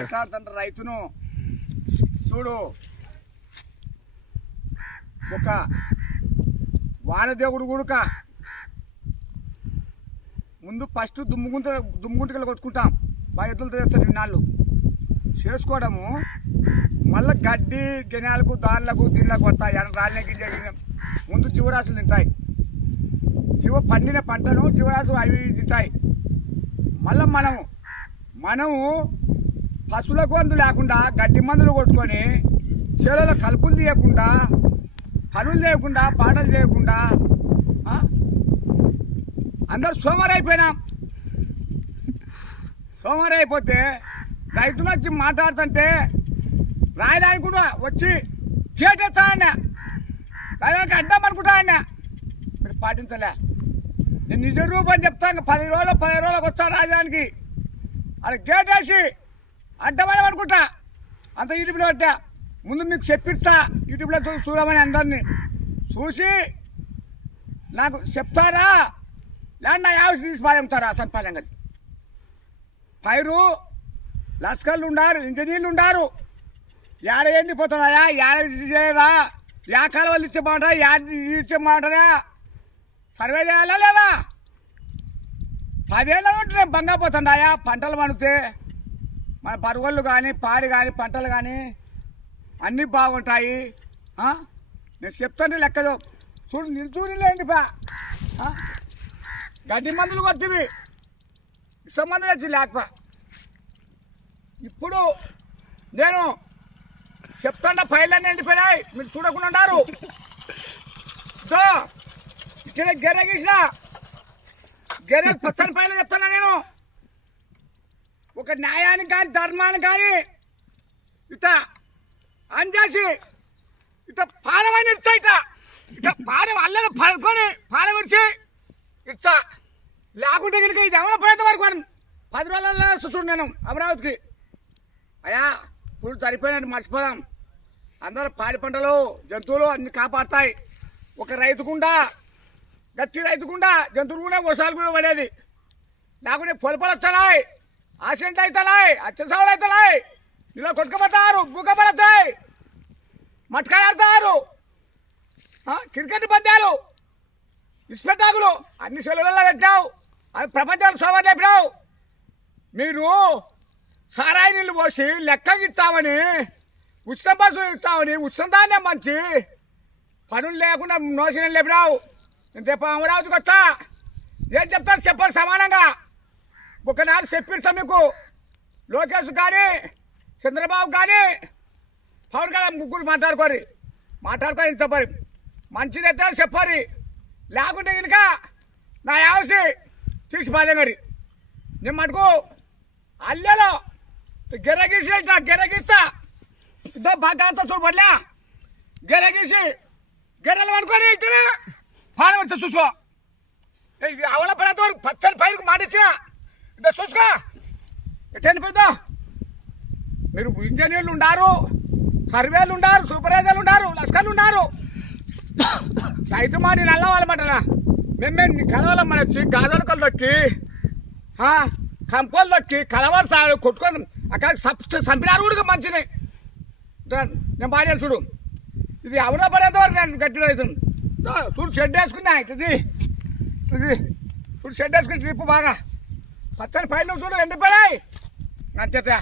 మాట్లాడుతుంటే రైతును చూడు. ఒక వానదేవుడు కూడక ముందు ఫస్ట్ దుమ్ముగుంటలు కొట్టుకుంటాం. బాగా ఎద్దులు తెస్తారు నిన్నాళ్ళు చేసుకోవడము. మళ్ళీ గడ్డి గెనాలకు దానిలకు దీనిలకు వస్తాయి. రాళ్ళ గింజ ముందు జీవరాశులు తింటాయి. పండిన పంటను జీవరాశులు అవి తింటాయి. మళ్ళీ మనము పశువులకు మందు లేకుండా గడ్డి మందులు కొట్టుకొని చేలలో కలుపులు తీయకుండా పనులు చేయకుండా పాటలు చేయకుండా అందరు సోమరైపోయినాం. సోమరైపోతే రైతులు వచ్చి మాట్లాడుతుంటే రాయడానికి కూడా వచ్చి గేటేస్తా అన్న రాయడానికి అడ్డం అనుకుంటా అన్న. మీరు పాటించలే. నేను నిజ రూపం చెప్తాను. 10 రోజులకు వచ్చా రాజధానికి అది గేట్ వేసి అడ్డమని అనుకుంటా. అంత యూట్యూబ్లో పెట్టా. ముందు మీకు చెప్పిస్తా. యూట్యూబ్లో చూడమని అందరినీ చూసి నాకు చెప్తారా లేదంటే నా యావసి తీసి పాలెంతారా సంపాదన. పైరు లస్కర్లు ఉండారు, ఇంజనీర్లు ఉండారు. ఏడ ఎండిపోతున్నాయా, ఏడ చేయదా, యా కాలువలు ఇచ్చేమంటారా, ఇచ్చేమంటారా సర్వే చేయాలా లేదా? 10 ఏళ్ళ నుండి నేను బంగాపోతున్నాయా పంటలు పండితే. మన పరుగుళ్ళు కానీ పాడి కానీ పంటలు కానీ అన్నీ బాగుంటాయి. నేను చెప్తాను లెక్క చూడు. నిరుచూరిలేండి గడ్డి మందులు కొద్దివి ఇసుక మందులు వచ్చి లేకపో. ఇప్పుడు నేను చెప్తాను పైర్లన్నీ ఎండిపోయినాయి. మీరు చూడకుండా ఉన్నారు. ఇచ్చిన గెర్రె గీసిన గెర్రె పచ్చని పైన చెప్తాను నేను. ఒక న్యాయానికి కానీ ధర్మానికి కానీ ఇట అంజేసి ఇట పానమైన ఇచ్చా. ఇట పానం అల్లరి పడుకొని పానం ఇచ్చి ఇచ్చా. లేకుంటే కనుక ఇది అమలు పడేంత వరకు 10 రోజులలో చూసుడు నేను అమరావతికి. అయ్యా ఇప్పుడు సరిపోయినట్టు మర్చిపోదాం. అందరూ పాడి పంటలు జంతువులు అన్ని కాపాడుతాయి. ఒక రైతుకుండా గట్టి రైతుకుండా జంతువులు కూడా వర్షాలు కూడా పడేది. లేకుంటే పొలపలు వచ్చాయి, యాక్సిడెంట్లు అవుతున్నాయి, అత్యవసరాలు అవుతున్నాయి, ఇలా కొట్టుకుపోతారు, బుక్కపడతాయి, మట్కాయ ఆడతారు, క్రికెట్ పందాలు, ఇస్పెట్టాకులు అన్ని సెలవులలో పెట్టావు. అవి ప్రపంచాలు సోమని చెప్పినావు. మీరు సారాయి నీళ్ళు పోసి లెక్కకి ఇస్తామని, ఉచిత బస్సు ఇస్తామని, ఉచిత ధాన్యం మంచి పనులు లేకుండా నోసిన లేపినావు. నేను రేపు అమరావతికి వస్తా. ఏం చెప్తాను చెప్పండి సమానంగా. ఒకనాడు చెప్పిస్తా మీకు. లోకేష్ కానీ చంద్రబాబు కానీ పవన్ కళ్యాణ్ ముగ్గురు మాట్లాడుకొని చెప్పారు. మంచిది ఎత్తా చెప్పారు. లేకుంటే కనుక నా యావసి తీసి పాదెంగరి. నేను మటుకు అల్లెలో గెరగీసి గెరగిస్తా. ఇద్దో బాగా అంతా చూడబడలే. గెరగీసి గెర్రెలు అనుకొని ఇట్లా పానం వచ్చా చూసుకో. ఇది అవల పడేంత వరకు పచ్చని పైరుకు మాటిచ్చా. ఇదో చూసుకో ఎట్టండి పెద్ద. మీరు ఇంజనీర్లు ఉండారు, సర్వేలు ఉండారు, సూపర్వైజర్లు ఉండారు, లస్కర్లు ఉండారు. రైతు మాటి నల్లవాళ్ళమంటారా మేము కలవాలమ్మని వచ్చి గాజలకలు దొక్కి కంపలు దొక్కి కలవరు సార్ కొట్టుకొని అక్కడ చంపినారు కూడా మంచిది. నేను బాగా చూడు. ఇది అవన పడేంత వరకు నేను గట్టి రైతును చూడు. షెడ్ వేసుకున్నా ఇది చూడు. షెడ్ వేసుకుని ట్రిప్ బాగా పచ్చని పైన చూడు ఎండిపోయాయి అంతే.